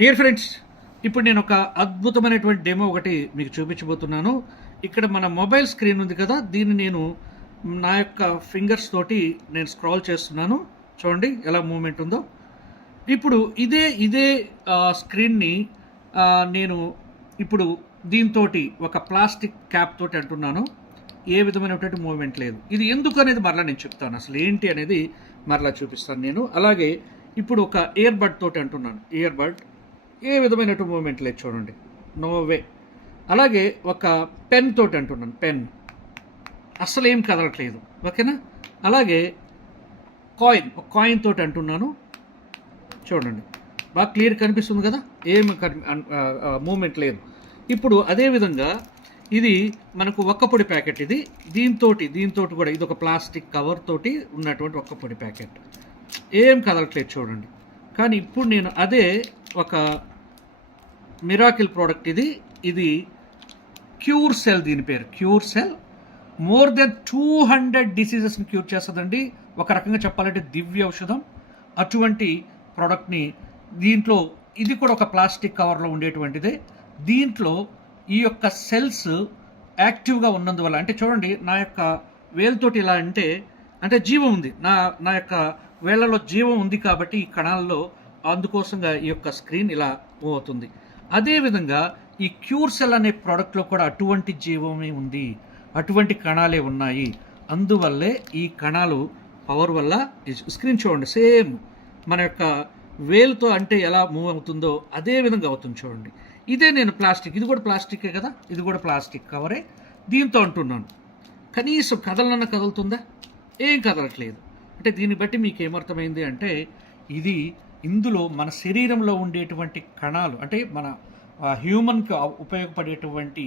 Dear friends, ఇప్పుడు నేను ఒక అద్భుతమైనటువంటి డెమో ఒకటి మీకు చూపించబోతున్నాను. ఇక్కడ మన మొబైల్ స్క్రీన్ ఉంది కదా, దీన్ని నేను నా యొక్క ఫింగర్స్ తోటి నేను స్క్రాల్ చేస్తున్నాను. చూడండి ఎలా మూమెంట్ ఉందో. ఇప్పుడు ఇదే స్క్రీన్ని నేను ఇప్పుడు దీంతో ఒక ప్లాస్టిక్ క్యాప్ తోటి అంటున్నాను. ఏ విధమైనటువంటి మూమెంట్ లేదు. ఇది ఎందుకు అనేది మరలా నేను చెప్తాను, అసలు ఏంటి అనేది మరలా చూపిస్తాను నేను. అలాగే ఇప్పుడు ఒక ఇయర్ బడ్ తోటి అంటున్నాను. ఇయర్ బడ్ ఏ విధమైనటువంటి మూమెంట్ లేదు, చూడండి, నో వే. అలాగే ఒక పెన్ తోటి అంటున్నాను, పెన్ అస్సలు ఏం కదలట్లేదు, ఓకేనా. అలాగే ఒక కాయిన్ తోటి అంటున్నాను, చూడండి, బాగా క్లియర్ కనిపిస్తుంది కదా, ఏం మూమెంట్ లేదు. ఇప్పుడు అదేవిధంగా ఇది మనకు ఒక్కపొడి ప్యాకెట్, ఇది దీంతో కూడా ఇది ఒక ప్లాస్టిక్ కవర్ తోటి ఉన్నటువంటి ఒక్కపొడి ప్యాకెట్, ఏం కదలట్లేదు చూడండి. కానీ ఇప్పుడు నేను అదే ఒక మిరాకిల్ ప్రోడక్ట్, ఇది క్యూర్ సెల్, దీని పేరు క్యూర్ సెల్. మోర్ దెన్ 200 డిసీజెస్ని క్యూర్ చేస్తుందండి. ఒక రకంగా చెప్పాలంటే దివ్య ఔషధం. అటువంటి ప్రోడక్ట్ని దీంట్లో, ఇది కూడా ఒక ప్లాస్టిక్ కవర్లో ఉండేటువంటిదే. దీంట్లో ఈ యొక్క సెల్స్ యాక్టివ్గా ఉన్నందువల్ల, అంటే చూడండి, నా యొక్క వేలుతోటి ఇలా అంటే జీవం ఉంది, నా యొక్క వేళ్లలో జీవం ఉంది కాబట్టి ఈ కణాల్లో, అందుకోసంగా ఈ యొక్క స్క్రీన్ ఇలా మూవ్ అవుతుంది. అదేవిధంగా ఈ క్యూర్ సెల్ అనే ప్రోడక్ట్లో కూడా అటువంటి జీవమే ఉంది, అటువంటి కణాలే ఉన్నాయి. అందువల్లే ఈ కణాలు పవర్ వల్ల స్క్రీన్ చూడండి, సేమ్ మన యొక్క వేలుతో అంటే ఎలా మూవ్ అవుతుందో అదే విధంగా అవుతుంది చూడండి. ఇదే నేను ప్లాస్టిక్, ఇది కూడా ప్లాస్టికే కదా, ఇది కూడా ప్లాస్టిక్ కవరే, దీంతో అంటున్నాను. కనీసం కదలనన్నా కదులుతుందా? ఏం కదలట్లేదు. అంటే దీన్ని బట్టి మీకు ఏమర్థమైంది అంటే, ఇందులో మన శరీరంలో ఉండేటువంటి కణాలు, అంటే మన హ్యూమన్కి ఉపయోగపడేటువంటి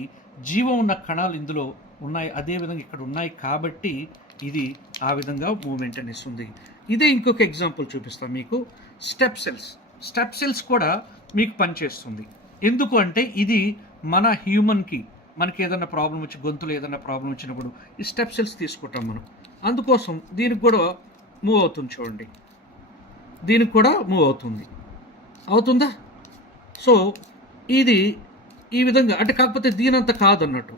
జీవం ఉన్న కణాలు ఇందులో ఉన్నాయి, అదేవిధంగా ఇక్కడ ఉన్నాయి కాబట్టి ఇది ఆ విధంగా మూమెంట్ అనిస్తుంది. ఇదే ఇంకొక ఎగ్జాంపుల్ చూపిస్తాను మీకు. స్టెప్ సెల్స్ కూడా మీకు పనిచేస్తుంది. ఎందుకు అంటే ఇది మన హ్యూమన్కి, మనకి ఏదైనా ప్రాబ్లం వచ్చి, గొంతులో ఏదైనా ప్రాబ్లం వచ్చినప్పుడు ఈ స్టెప్ సెల్స్ తీసుకుంటాం మనం. అందుకోసం దీనికి కూడా మూవ్ అవుతుంది చూడండి, దీనికి కూడా మూవ్ అవుతుందా. సో ఇది ఈ విధంగా, అంటే కాకపోతే దీనంత కాదన్నట్టు,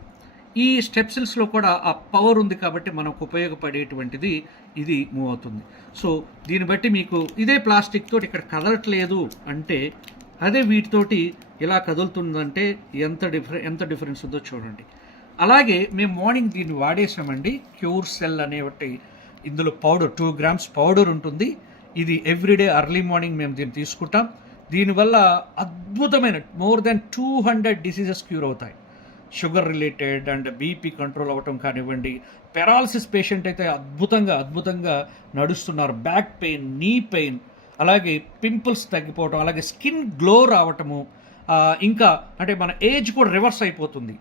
ఈ స్టెప్ సెల్స్లో కూడా ఆ పవర్ ఉంది కాబట్టి మనకు ఉపయోగపడేటువంటిది ఇది మూవ్ అవుతుంది. సో దీన్ని బట్టి మీకు ఇదే ప్లాస్టిక్ తోటి ఇక్కడ కదలట్లేదు అంటే, అదే వీటితోటి ఇలా కదులుతుందంటే ఎంత డిఫరెన్స్ ఉందో చూడండి. అలాగే మేము మార్నింగ్ దీన్ని వాడేసామండి. క్యూర్ సెల్ అనేటి, ఇందులో పౌడర్ 2 grams పౌడర్ ఉంటుంది. ఇది ఎవ్రీడే అర్లీ మార్నింగ్ మేము దీన్ని తీసుకుంటాం. దీనివల్ల అద్భుతమైన మోర్ దెన్ 200 డిసీజెస్ క్యూర్ అవుతాయి. Sugar related and BP control అవ్వటం కానివ్వండి, పెరాలసిస్ పేషెంట్ అయితే అద్భుతంగా నడుస్తున్నారు. బ్యాక్ పెయిన్, నీ పెయిన్, అలాగే పింపుల్స్ తగ్గిపోవటం, అలాగే స్కిన్ గ్లో రావటము. ఇంకా అంటే మన ఏజ్ కూడా రివర్స్ అవుతుంది.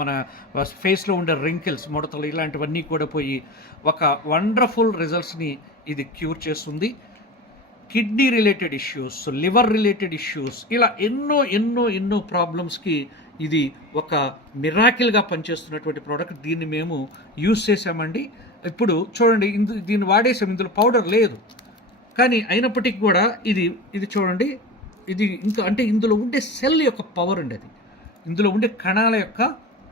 మన ఫేస్లో ఉండే రింకిల్స్, ముడతలు, ఇలాంటివన్నీ కూడా పోయి ఒక వండర్ఫుల్ రిజల్ట్స్ని ఇది క్యూర్ చేస్తుంది. Kidney related issues, liver related issues, ఇలా ఎన్నో ప్రాబ్లమ్స్కి ఇది ఒక మిరాకిల్గా పనిచేస్తున్నటువంటి ప్రోడక్ట్. దీన్ని మేము యూజ్ చేసామండి. ఇప్పుడు చూడండి, దీన్ని వాడేసాం, ఇందులో పౌడర్ లేదు, కానీ అయినప్పటికీ కూడా ఇది చూడండి, ఇది ఇంకా అంటే ఇందులో ఉండే సెల్ యొక్క పవర్ అండి, ఇందులో ఉండే కణాల యొక్క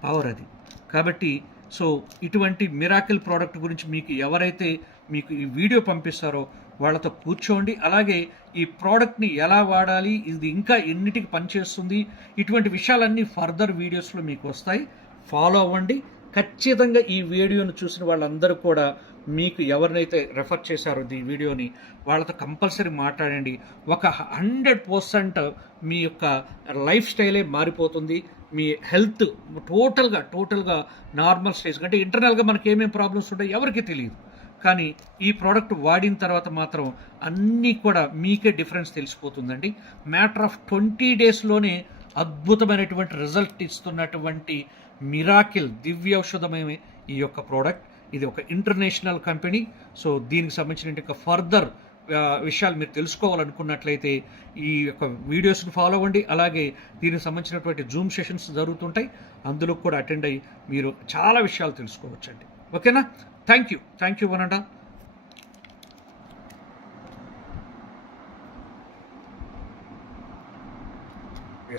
పవర్ అది. కాబట్టి సో ఇటువంటి మిరాకిల్ ప్రోడక్ట్ గురించి మీకు ఎవరైతే మీకు ఈ వీడియో పంపిస్తారో వాళ్ళతో కూర్చోండి. అలాగే ఈ ప్రోడక్ట్ని ఎలా వాడాలి, ఇది ఇంకా ఎన్నిటికి పనిచేస్తుంది, ఇటువంటి విషయాలన్నీ ఫర్దర్ వీడియోస్లో మీకు వస్తాయి. ఫాలో అవ్వండి. ఖచ్చితంగా ఈ వీడియోను చూసిన వాళ్ళందరూ కూడా మీకు ఎవరినైతే రెఫర్ చేశారో ఈ వీడియోని, వాళ్ళతో కంపల్సరీ మాట్లాడండి. ఒక 100% మీ యొక్క లైఫ్ స్టైలే మారిపోతుంది. మీ హెల్త్ టోటల్గా నార్మల్ స్టేజ్, అంటే ఇంటర్నల్గా మనకి ఏమేమి ప్రాబ్లమ్స్ ఉంటాయో ఎవరికి తెలియదు, కానీ ఈ ప్రోడక్ట్ వాడిన తర్వాత మాత్రం అన్నీ కూడా మీకే డిఫరెన్స్ తెలిసిపోతుందండి. మ్యాటర్ ఆఫ్ 20 daysలోనే అద్భుతమైనటువంటి రిజల్ట్ ఇస్తున్నటువంటి మిరాకిల్ దివ్య ఔషధమే ఈ యొక్క ప్రోడక్ట్. ఇది ఒక ఇంటర్నేషనల్ కంపెనీ. సో దీనికి సంబంధించిన ఫర్దర్ విషయాలు మీరు తెలుసుకోవాలనుకున్నట్లయితే ఈ యొక్క వీడియోస్ని ఫాలో అవ్వండి. అలాగే దీనికి సంబంధించినటువంటి జూమ్ సెషన్స్ జరుగుతుంటాయి, అందులో కూడా అటెండ్ అయ్యి మీరు చాలా విషయాలు తెలుసుకోవచ్చండి. ఓకేనా? Thank you వనండా.